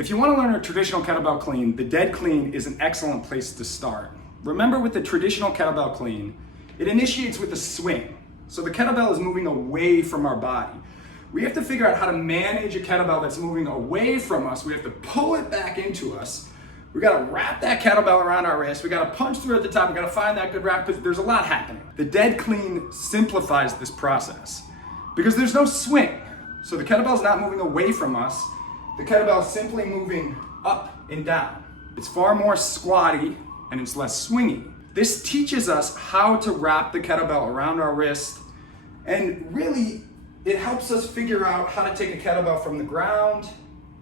If you want to learn a traditional kettlebell clean, the dead clean is an excellent place to start. Remember, with the traditional kettlebell clean, it initiates with a swing. So the kettlebell is moving away from our body. We have to figure out how to manage a kettlebell that's moving away from us. We have to pull it back into us. We gotta wrap that kettlebell around our wrist. We gotta punch through at the top. We gotta find that good wrap because there's a lot happening. The dead clean simplifies this process because there's no swing. So the kettlebell's not moving away from us. The kettlebell is simply moving up and down. It's far more squatty and it's less swingy. This teaches us how to wrap the kettlebell around our wrist, and really it helps us figure out how to take a kettlebell from the ground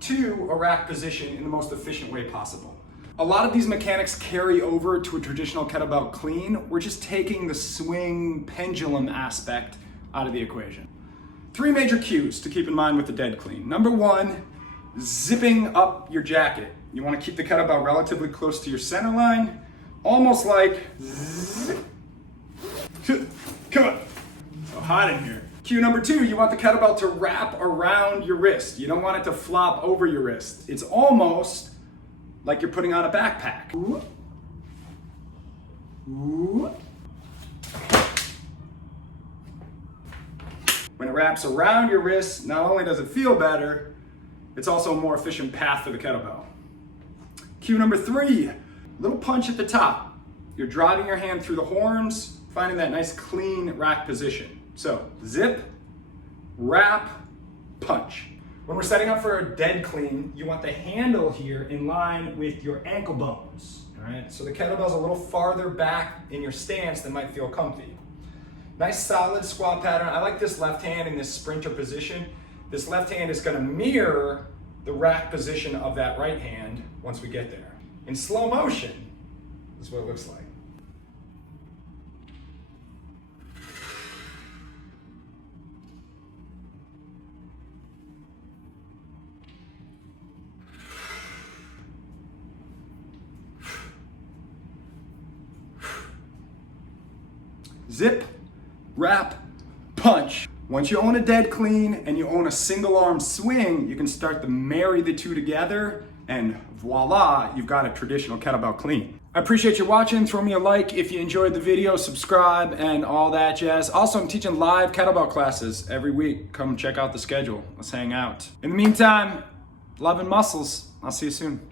to a rack position in the most efficient way possible. A lot of these mechanics carry over to a traditional kettlebell clean. We're just taking the swing pendulum aspect out of the equation. 3 major cues to keep in mind with the dead clean. Number 1, zipping up your jacket. You want to keep the kettlebell relatively close to your center line, almost like zip. Come on. So hot in here. Cue number 2, you want the kettlebell to wrap around your wrist. You don't want it to flop over your wrist. It's almost like you're putting on a backpack. Ooh. Ooh. When it wraps around your wrist, not only does it feel better, it's also a more efficient path for the kettlebell. Cue number 3, little punch at the top. You're driving your hand through the horns, finding that nice clean rack position. So zip, wrap, punch. When we're setting up for a dead clean, you want the handle here in line with your ankle bones. All right, so the kettlebell's a little farther back in your stance than might feel comfy. Nice solid squat pattern. I like this left hand in this sprinter position. This left hand is gonna mirror the rack position of that right hand once we get there. In slow motion, this is what it looks like. Zip, wrap, punch. Once you own a dead clean and you own a single arm swing, you can start to marry the two together, and voila, you've got a traditional kettlebell clean. I appreciate you watching. Throw me a like if you enjoyed the video, subscribe, and all that jazz. Also, I'm teaching live kettlebell classes every week. Come check out the schedule. Let's hang out. In the meantime, love and muscles. I'll see you soon.